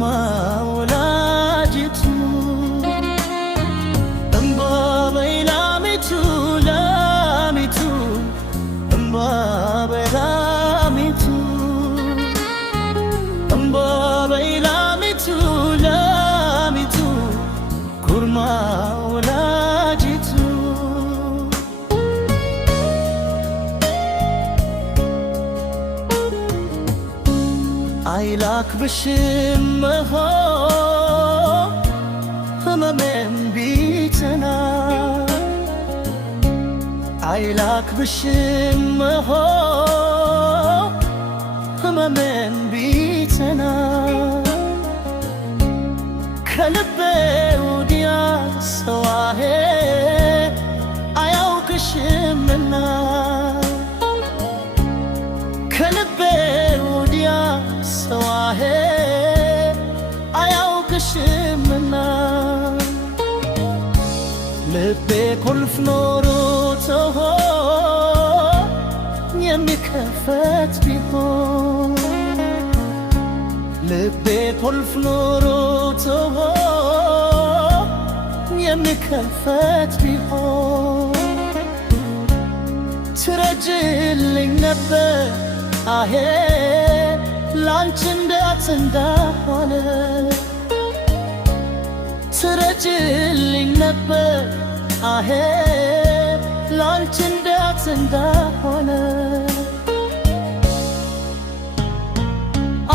ግርማ ወላጅቱ እምባ በይ ላሚቱ ላሚቱ እምባ በይ ላሚቱ እምባ በይ ላሚቱ ላሚቱ ግርማ ወላጅቱ አይላክብሽም መሆን ህመሜም ቢጸና አይላክብሽም መሆን ህመሜም ቢጸና ከልቤ ወዲያ ሰዋሄ አያውቅሽምና ከልቤ ወዲያ ሰዋሄ አያውቅሽምና ልቤ ቁልፍ ኖሮት የሚከፈት ቢሆን ልቤ ቁልፍ ኖሮት የሚከፈት ቢሆን ትረጅልኝ ነበር አሄ ላንቺ እንዳት እንዳሆነ ትረጅልኝ ነበር አሄ ላንቺ እንዳት እንዳሆነ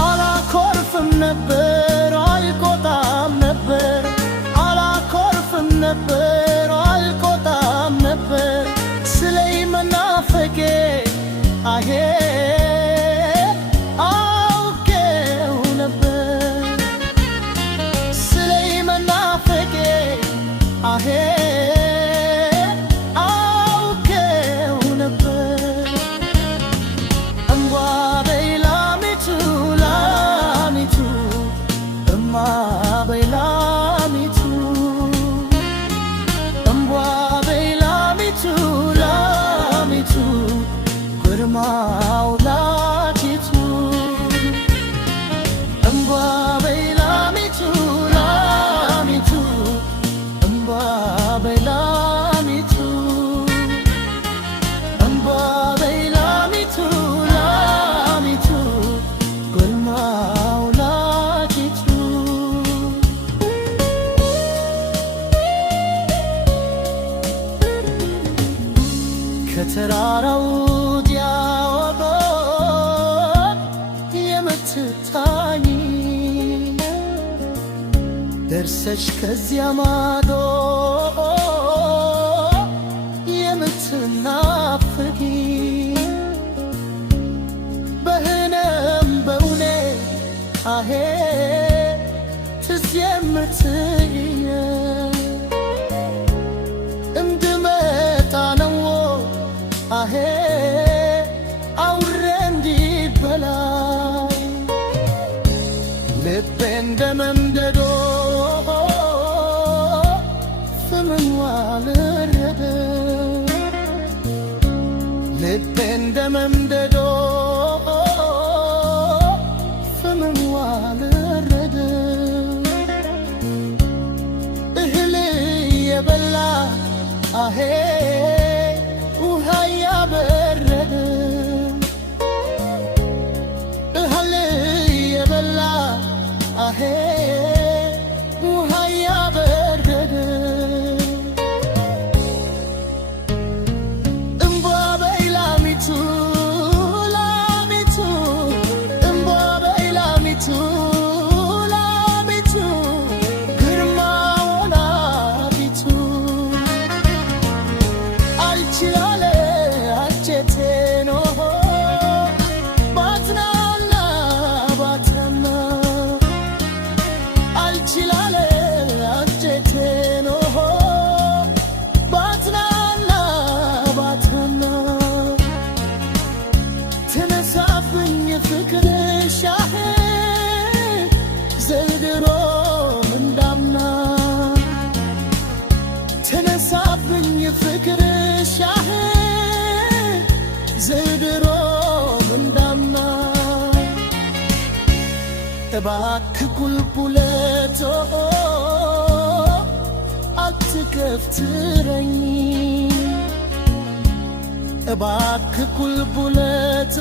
አላኮርፍም ነበር አልቆጣም ነበር አላኮርፍም ነበር አልቆጣም ነበር ስለይ መናፈቄ አሄ አውቄው ነበር ስለይ መናፈቄ አሄ አውቄው ነበር እምቧ በይ ላሚቱ ላሚቱ እማ በይ ላሚቱ እምቧ በይ ላሚቱ ላሚቱ ግርማ ወላጅቱ እምቧ በይ ላሚቱ ላሚቱ እምቧ በይ ላሚቱ እምቧ በይ ላሚቱ ላሚቱ ግርማ ወላጅቱ ከተራራው የምትታኝ ደርሰሽ ከዚያ ማዶ የምትናፍቂ በህነም በውኔ አሄ ትዝ የምትይ እንድመጣ ነው አሄ አውሬ እንዲበላ ልቤ እንደ መንደዶ ፍምን ዋልረደ ልቤ እንደ መንደዶ ፍምን ዋልረደ እህል የበላ አሄ ውሃ ያበረደ እህል የበላ አሄ ውሃ ያበረደ እምቧ በይ ላሚቱ ላሚቱ እምቧ በይ ላሚቱ ላሚቱ ግርማ ወላዲቱ አልችላለ አልቼቴኖ ባትናና ባተማ እባክህ ቁልቁለቶ አትገፍትረኝ እባክህ ቁልቁለቶ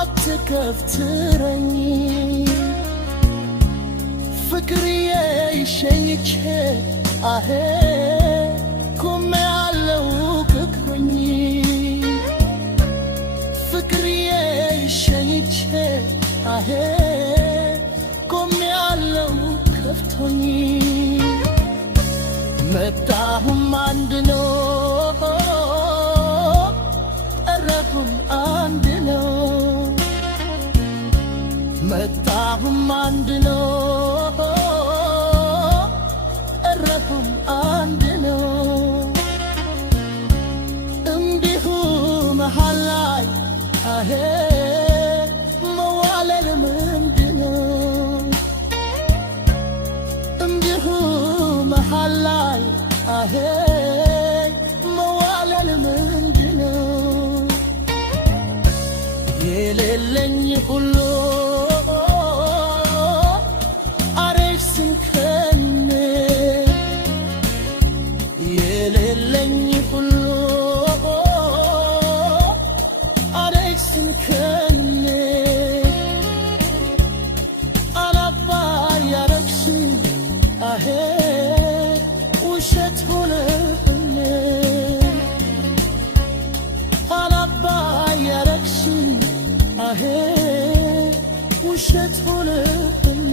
አትገፍትረኝ ፍቅርዬ ሸኝቼ አሄ ቆሜያለሁ ከክሮኝ ፍቅርዬ ሸኝቼ አሄ ቆሜያለሁ ከፍቶኝ መጣሁም አንድ ነው ቀረሁም አንድ ነው መጣሁም አንድ ነው ቀረሁም አንድ ነው እንዲሁ መሃል ላይ አሄ መዋለል ምንድነው እንዲሁ መሃል ላይ አሄ መዋለል ምንድነው የሌለኝ ሁሉ አሬሽ ስንከን የሌለኝ ሁሉ አሬሽ ስንከን አላባ ያረግሽኝ አሄ ውሸት ሆነብኝ አላባ ያረግሽኝ አሄ ውሸት ሆነብኝ